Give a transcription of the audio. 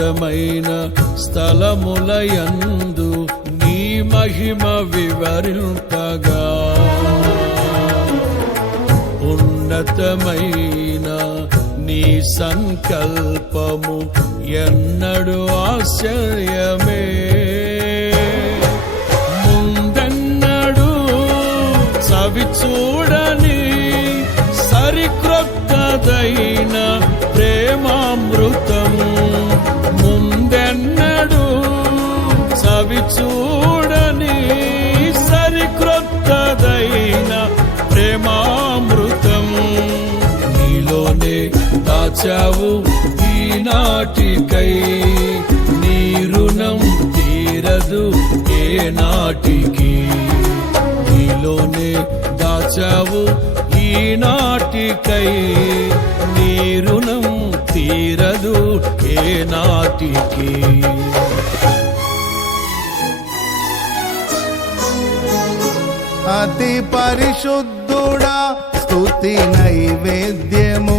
ఉన్నతమైన స్థలములయందు నీ మహిమ వివరింపగా. ఉన్నతమైన నీ సంకల్పము ఎన్నడు ఆశ్చర్యమే ముందన్నడు సవి చూడని సరిక్రొత్తదైన దాచావు ఈనాటికై నీ రుణం తీరదు ఏ నాటికి. నీలోనే దాచావు ఈనాటికై నీ రుణం తీరదు ఏ నాటికి. అతి పరిశుద్ధుడా స్తుతి నైవేద్యము.